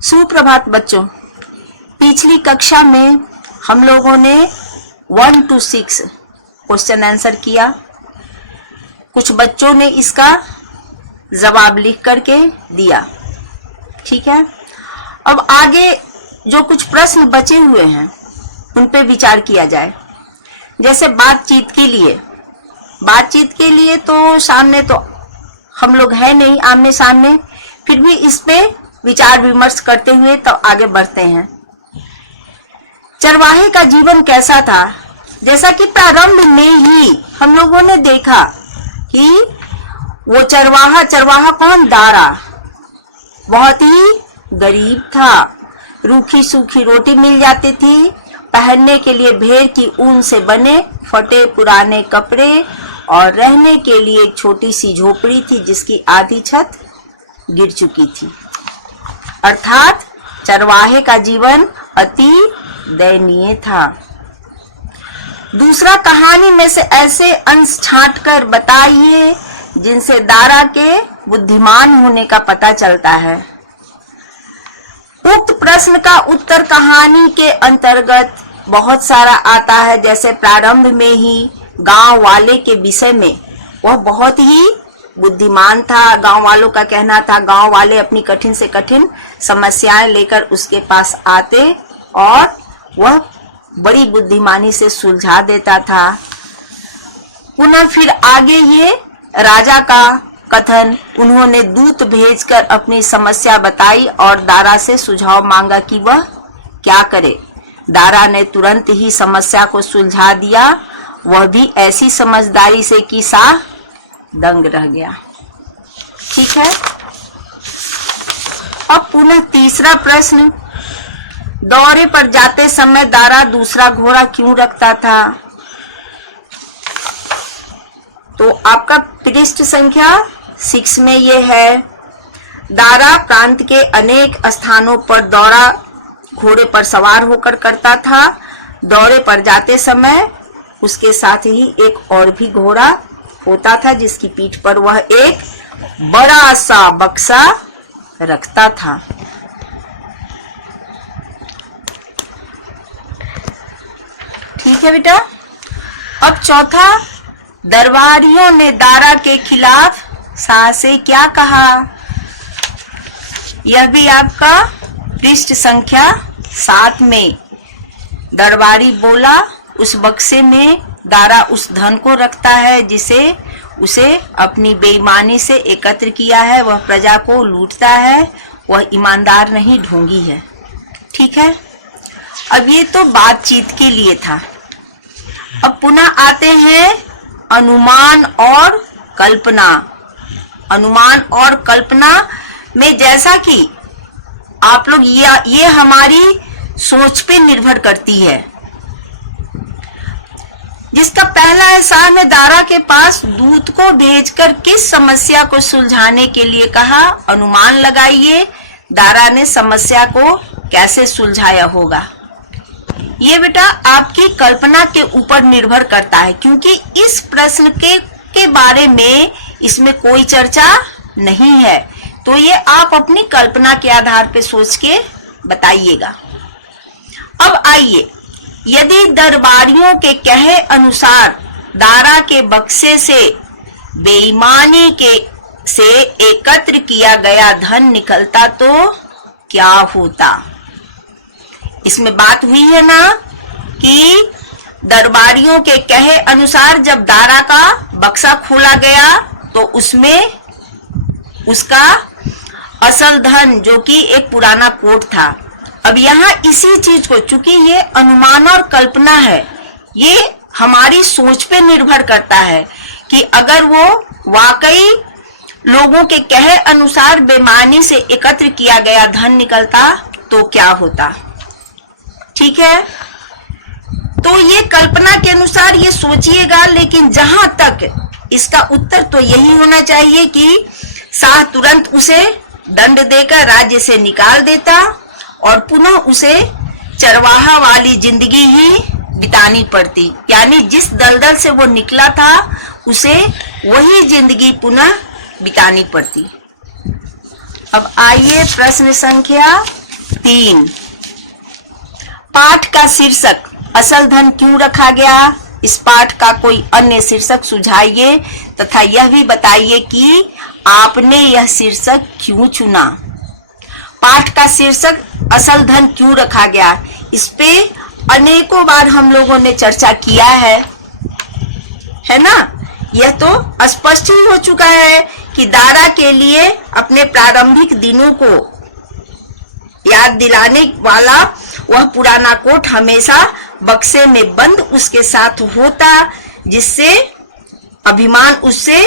सुप्रभात बच्चों। पिछली कक्षा में हम लोगों ने 1 to 6 क्वेश्चन आंसर किया। कुछ बच्चों ने इसका जवाब लिख करके दिया, ठीक है। अब आगे जो कुछ प्रश्न बचे हुए हैं उन पे विचार किया जाए। जैसे बातचीत के लिए तो सामने तो हम लोग है नहीं आमने सामने, फिर भी इस पे विचार विमर्श करते हुए तो आगे बढ़ते हैं। चरवाहे का जीवन कैसा था? जैसा कि प्रारंभ में ही हम लोगों ने देखा कि वो चरवाहा कौन? दारा बहुत ही गरीब था। रूखी सूखी रोटी मिल जाती थी, पहनने के लिए भेड़ की ऊन से बने फटे पुराने कपड़े और रहने के लिए एक छोटी सी झोपड़ी थी जिसकी आधी छत गिर चुकी थी। अर्थात चरवाहे का जीवन अति दयनीय था। दूसरा, कहानी में से ऐसे अंश छांटकर बताइए जिनसे दारा के बुद्धिमान होने का पता चलता है। उक्त प्रश्न का उत्तर कहानी के अंतर्गत बहुत सारा आता है। जैसे प्रारंभ में ही गांव वाले के विषय में वह बहुत ही बुद्धिमान था। गांव वालों का कहना था, गांव वाले अपनी कठिन से कठिन समस्याएं लेकर उसके पास आते और वह बड़ी बुद्धिमानी से सुलझा देता था। पुनः फिर आगे ये राजा का कथन, उन्होंने दूत भेजकर अपनी समस्या बताई और दारा से सुझाव मांगा कि वह क्या करे। दारा ने तुरंत ही समस्या को सुलझा दिया, वह भी ऐसी समझदारी से कि साह दंग रह गया। ठीक है। अब पुनः तीसरा प्रश्न, दौरे पर जाते समय दारा दूसरा घोड़ा क्यों रखता था? तो आपका पृष्ठ संख्या 6 में ये है। दारा प्रांत के अनेक स्थानों पर दौरा घोड़े पर सवार होकर करता था। दौरे पर जाते समय उसके साथ ही एक और भी घोड़ा होता था जिसकी पीठ पर वह एक बड़ा सा बक्सा रखता था। ठीक है बेटा। अब चौथा, दरबारियों ने दारा के खिलाफ शाह से क्या कहा? यह भी आपका पृष्ठ संख्या 7 में। दरबारी बोला, उस बक्से में दारा उस धन को रखता है जिसे उसे अपनी बेईमानी से एकत्र किया है। वह प्रजा को लूटता है, वह ईमानदार नहीं ढोंगी है। ठीक है। अब ये तो बातचीत के लिए था। अब पुनः आते हैं अनुमान और कल्पना। अनुमान और कल्पना में जैसा कि आप लोग ये हमारी सोच पे निर्भर करती है। जिसका पहला है, शाह ने दारा के पास दूत को भेजकर किस समस्या को सुलझाने के लिए कहा? अनुमान लगाइए दारा ने समस्या को कैसे सुलझाया होगा। ये बेटा आपकी कल्पना के ऊपर निर्भर करता है, क्योंकि इस प्रश्न के बारे में इसमें कोई चर्चा नहीं है। तो ये आप अपनी कल्पना के आधार पे सोच के बताइएगा। अब आइए, यदि दरबारियों के कहे अनुसार दारा के बक्से से बेईमानी से एकत्र किया गया धन निकलता तो क्या होता? इसमें बात हुई है ना कि दरबारियों के कहे अनुसार जब दारा का बक्सा खोला गया तो उसमें उसका असल धन जो कि एक पुराना कोट था। अब यहाँ इसी चीज को, चूंकि ये अनुमान और कल्पना है, ये हमारी सोच पे निर्भर करता है कि अगर वो वाकई लोगों के कहे अनुसार बेईमानी से एकत्र किया गया धन निकलता तो क्या होता। ठीक है। तो ये कल्पना के अनुसार ये सोचिएगा, लेकिन जहां तक इसका उत्तर तो यही होना चाहिए कि शाह तुरंत उसे दंड देकर राज्य से निकाल देता और पुनः उसे चरवाहा वाली जिंदगी ही बितानी पड़ती। यानी जिस दलदल से वो निकला था उसे वही जिंदगी पुनः बितानी पड़ती। अब आइए प्रश्न संख्या 3। पाठ का शीर्षक असल धन क्यों रखा गया? इस पाठ का कोई अन्य शीर्षक सुझाइए तथा यह भी बताइए कि आपने यह शीर्षक क्यों चुना। पाठ का शीर्षक असल धन क्यों रखा गया, इस पे अनेकों बार हम लोगों ने चर्चा किया है ना। यह तो स्पष्ट ही हो चुका है कि दारा के लिए अपने प्रारंभिक दिनों को याद दिलाने वाला वह पुराना कोट हमेशा बक्से में बंद उसके साथ होता, जिससे अभिमान उससे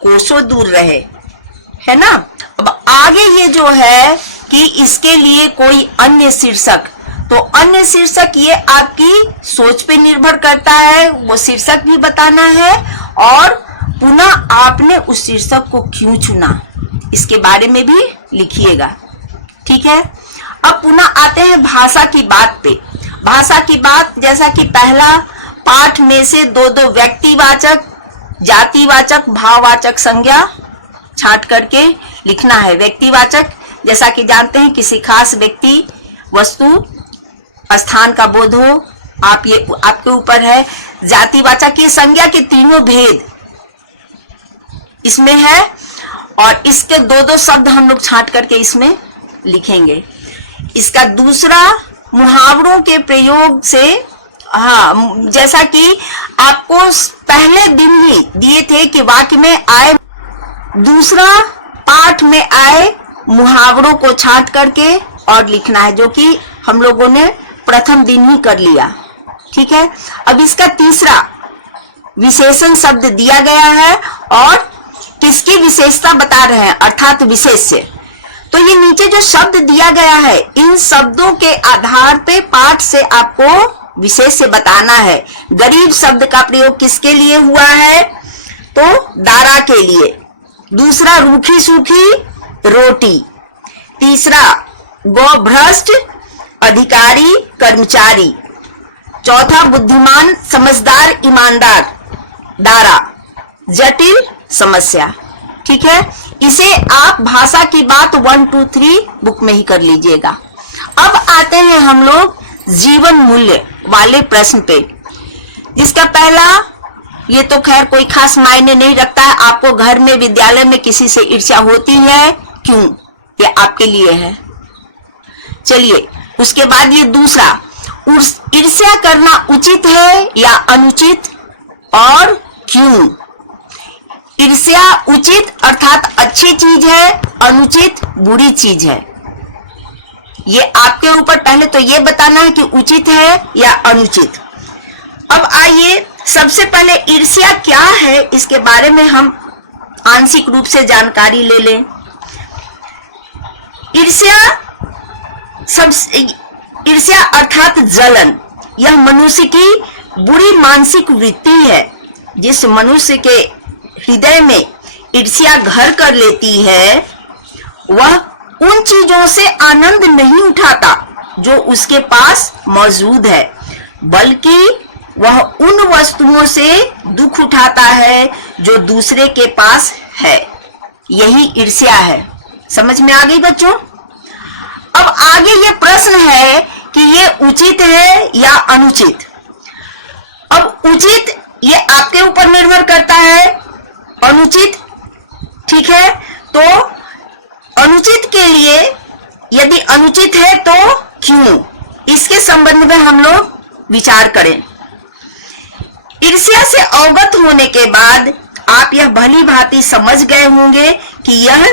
कोसों दूर रहे, है ना। अब आगे ये जो है कि इसके लिए कोई अन्य शीर्षक, तो अन्य शीर्षक ये आपकी सोच पे निर्भर करता है, वो शीर्षक भी बताना है और पुनः आपने उस शीर्षक को क्यों चुना इसके बारे में भी लिखिएगा, ठीक है। अब पुनः आते हैं भाषा की बात पे। भाषा की बात, जैसा कि पहला पाठ में से दो व्यक्तिवाचक, जातिवाचक, भाववाचक संज्ञा छांट करके लिखना है। व्यक्तिवाचक जैसा कि जानते हैं किसी खास व्यक्ति, वस्तु, स्थान का बोध हो, आपके ऊपर है। जातिवाचक ये संज्ञा के तीनों भेद इसमें है और इसके दो शब्द हम लोग छांट करके इसमें लिखेंगे। इसका दूसरा मुहावरों के प्रयोग से, जैसा कि आपको पहले दिन ही दिए थे कि वाक्य में आए, दूसरा पाठ में आए मुहावरों को छांट करके और लिखना है, जो कि हम लोगों ने प्रथम दिन ही कर लिया, ठीक है। अब इसका तीसरा विशेषण शब्द दिया गया है और किसकी विशेषता बता रहे हैं, अर्थात विशेष्य। तो ये नीचे जो शब्द दिया गया है, इन शब्दों के आधार पे पाठ से आपको विशेष्य बताना है। गरीब शब्द का प्रयोग किसके लिए हुआ है, तो दारा के लिए। दूसरा रूखी सूखी रोटी। तीसरा गौभ्रष्ट अधिकारी कर्मचारी। चौथा बुद्धिमान समझदार ईमानदार, दारा। जटिल समस्या, ठीक है। इसे आप भाषा की बात 1, 2, 3 बुक में ही कर लीजिएगा। अब आते हैं हम लोग जीवन मूल्य वाले प्रश्न पे, जिसका पहला, ये तो खैर कोई खास मायने नहीं रखता है। आपको घर में, विद्यालय में किसी से ईर्ष्या होती है, क्यों, ये आपके लिए है। चलिए, उसके बाद ये दूसरा, ईर्ष्या करना उचित है या अनुचित और क्यों। ईर्ष्या उचित अर्थात अच्छी चीज है, अनुचित बुरी चीज है। ये आपके ऊपर पहले तो ये बताना है कि उचित है या अनुचित। अब आइए सबसे पहले ईर्ष्या क्या है इसके बारे में हम आंशिक रूप से जानकारी ले लें। ईर्ष्या अर्थात जलन, यह मनुष्य की बुरी मानसिक वृत्ति है। जिस मनुष्य के हृदय में ईर्ष्या घर कर लेती है, वह उन चीजों से आनंद नहीं उठाता जो उसके पास मौजूद है, बल्कि वह उन वस्तुओं से दुख उठाता है जो दूसरे के पास है। यही ईर्ष्या है। समझ में आ गई बच्चों। अब आगे ये प्रश्न है कि ये उचित है या अनुचित। अब उचित ये आपके ऊपर निर्भर करता है, अनुचित, ठीक है। तो अनुचित के लिए, यदि अनुचित है तो क्यों, इसके संबंध में हम लोग विचार करें। ईर्ष्या से अवगत होने के बाद आप यह भली भांति समझ गए होंगे कि यह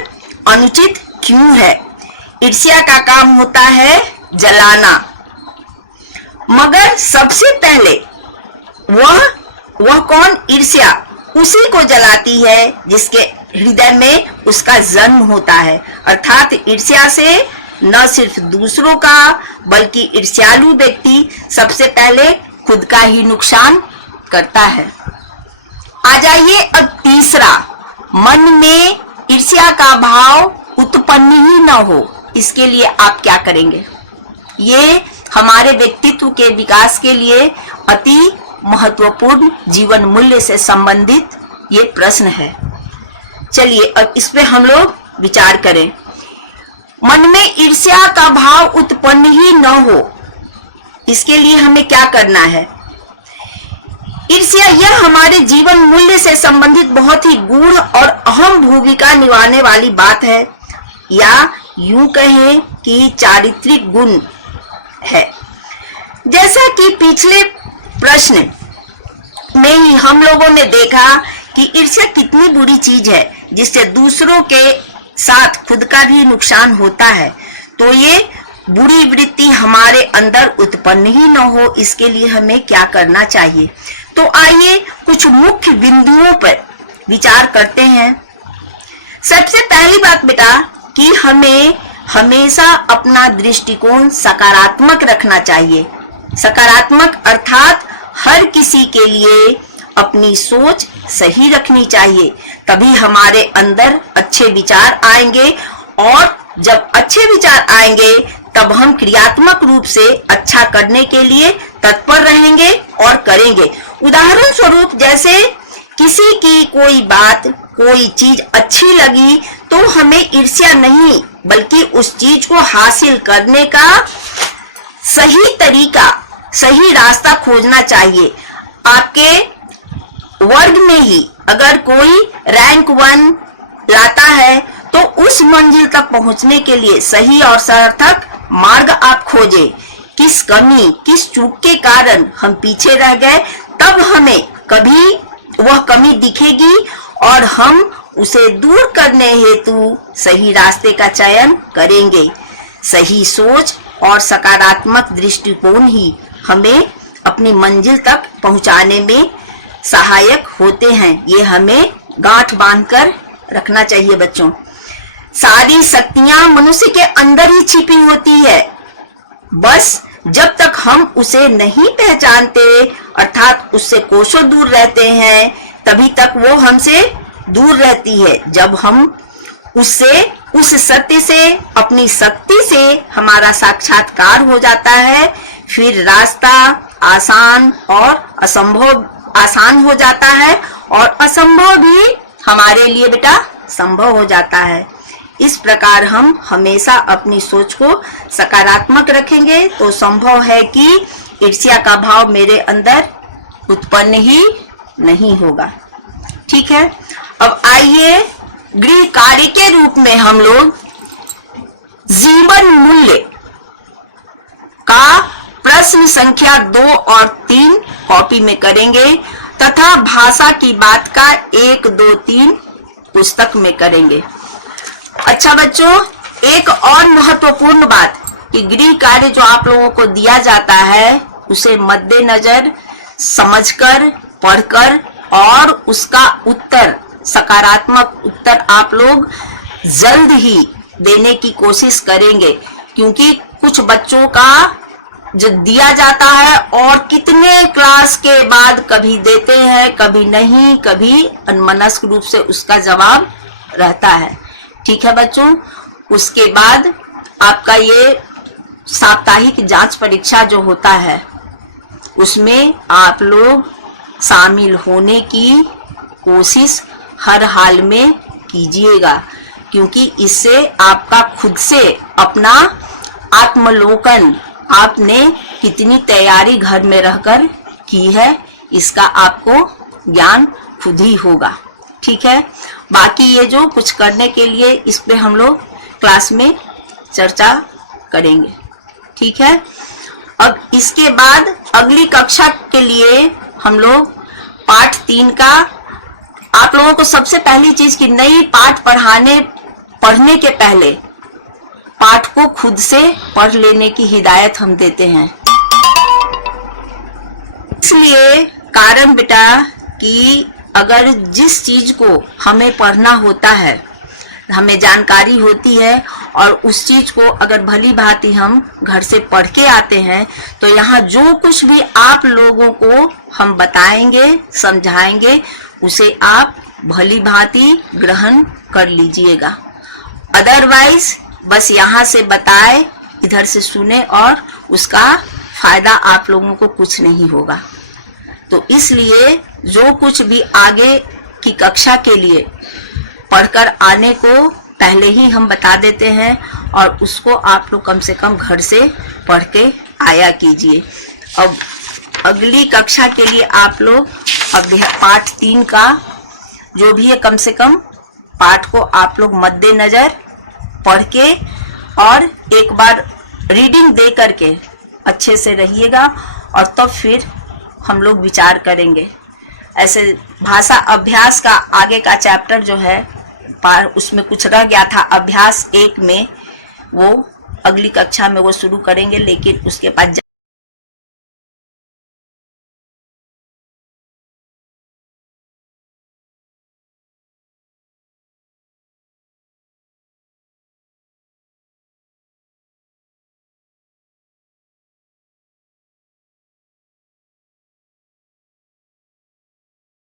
अनुचित क्यों है। ईर्ष्या का काम होता है जलाना, मगर सबसे पहले वह कौन, ईर्ष्या उसी को जलाती है जिसके हृदय में उसका जन्म होता है। अर्थात ईर्ष्या से न सिर्फ दूसरों का बल्कि ईर्ष्यालु व्यक्ति सबसे पहले खुद का ही नुकसान करता है। आ जाइए अब तीसरा, मन में ईर्ष्या का भाव उत्पन्न ही न हो, इसके लिए आप क्या करेंगे। ये हमारे व्यक्तित्व के विकास के लिए अति महत्वपूर्ण जीवन मूल्य से संबंधित ये प्रश्न है। चलिए अब इस पे हम लोग विचार करें। मन में ईर्ष्या का भाव उत्पन्न ही न हो, इसके लिए हमें क्या करना है? ईर्ष्या यह हमारे जीवन मूल्य से संबंधित बहुत ही गूढ़ और अहम भूमिका निभाने वाली बात है, या यूं कहें कि चारित्रिक गुण है। जैसा कि पिछले प्रश्न में ही हम लोगों ने देखा कि ईर्ष्या कितनी बुरी चीज है, जिससे दूसरों के साथ खुद का भी नुकसान होता है। तो ये बुरी वृत्ति हमारे अंदर उत्पन्न ही न हो, इसके लिए हमें क्या करना चाहिए? तो आइए कुछ मुख्य बिंदुओं पर विचार करते हैं। सबसे पहली बात बेटा कि हमें हमेशा अपना दृष्टिकोण सकारात्मक रखना चाहिए। सकारात्मक अर्थात हर किसी के लिए अपनी सोच सही रखनी चाहिए, तभी हमारे अंदर अच्छे विचार आएंगे, और जब अच्छे विचार आएंगे तब हम क्रियात्मक रूप से अच्छा करने के लिए तत्पर रहेंगे और करेंगे। उदाहरण स्वरूप, जैसे किसी की कोई बात, कोई चीज अच्छी लगी तो हमें ईर्ष्या नहीं, बल्कि उस चीज को हासिल करने का सही तरीका, सही रास्ता खोजना चाहिए। आपके वर्ग में ही अगर कोई रैंक 1 लाता है तो उस मंजिल तक पहुंचने के लिए सही और सार्थक मार्ग आप खोजें। किस कमी, किस चूक के कारण हम पीछे रह गए, तब हमें कभी वह कमी दिखेगी और हम उसे दूर करने हेतु सही रास्ते का चयन करेंगे। सही सोच और सकारात्मक दृष्टिकोण ही हमें अपनी मंजिल तक पहुंचाने में सहायक होते हैं। ये हमें गांठ बांधकर रखना चाहिए बच्चों। सारी शक्तियां मनुष्य के अंदर ही छिपी होती है, बस जब तक हम उसे नहीं पहचानते, अर्थात उससे कोसों दूर रहते हैं, तभी तक वो हमसे दूर रहती है। जब हम उससे, उस सत्य से, अपनी शक्ति से हमारा साक्षात्कार हो जाता है, फिर रास्ता आसान हो जाता है, और असंभव भी हमारे लिए बेटा संभव हो जाता है। इस प्रकार हम हमेशा अपनी सोच को सकारात्मक रखेंगे तो संभव है कि ईर्ष्या का भाव मेरे अंदर उत्पन्न ही नहीं होगा। ठीक है, अब आइए गृह कार्य के रूप में हम लोग जीवन मूल्य का प्रश्न संख्या 2 और 3 कॉपी में करेंगे, तथा भाषा की बात का 1, 2, 3 पुस्तक में करेंगे। अच्छा बच्चों, एक और महत्वपूर्ण बात कि गृह कार्य जो आप लोगों को दिया जाता है उसे मद्देनजर समझकर, पढ़कर, और उसका उत्तर, सकारात्मक उत्तर आप लोग जल्द ही देने की कोशिश करेंगे, क्योंकि कुछ बच्चों का जो दिया जाता है और कितने क्लास के बाद कभी देते हैं, कभी नहीं, कभी अनमनस्क रूप से उसका जवाब रहता है। ठीक है बच्चों, उसके बाद आपका ये साप्ताहिक जांच परीक्षा जो होता है उसमें आप लोग शामिल होने की कोशिश हर हाल में कीजिएगा, क्योंकि इससे आपका खुद से अपना आत्मलोकन, आपने कितनी तैयारी घर में रहकर की है, इसका आपको ज्ञान खुद ही होगा। ठीक है, बाकी ये जो कुछ करने के लिए इस पे हम लोग क्लास में चर्चा करेंगे। ठीक है, अब इसके बाद अगली कक्षा के लिए हम लोग पाठ 3 का, आप लोगों को सबसे पहली चीज कि नई पाठ पढ़ने के पहले पाठ को खुद से पढ़ लेने की हिदायत हम देते हैं। इसलिए कारण बेटा कि अगर जिस चीज को हमें पढ़ना होता है, हमें जानकारी होती है, और उस चीज को अगर भली भांति हम घर से पढ़ के आते हैं, तो यहाँ जो कुछ भी आप लोगों को हम बताएंगे, समझाएंगे, उसे आप भली भांति ग्रहण कर लीजिएगा। अदरवाइज बस यहाँ से बताए, इधर से सुने, और उसका फायदा आप लोगों को कुछ नहीं होगा। तो इसलिए जो कुछ भी आगे की कक्षा के लिए पढ़कर आने को पहले ही हम बता देते हैं और उसको आप लोग कम से कम घर से पढ़ के आया कीजिए। अब अगली कक्षा के लिए आप लोग पाठ 3 का जो भी है कम से कम पाठ को आप लोग मद्देनजर पढ़ के और एक बार रीडिंग दे करके अच्छे से रहिएगा और तब फिर हम लोग विचार करेंगे। ऐसे भाषा अभ्यास का आगे का चैप्टर जो है उसमें कुछ रह गया था अभ्यास 1 में, वो अगली कक्षा में वो शुरू करेंगे, लेकिन उसके बाद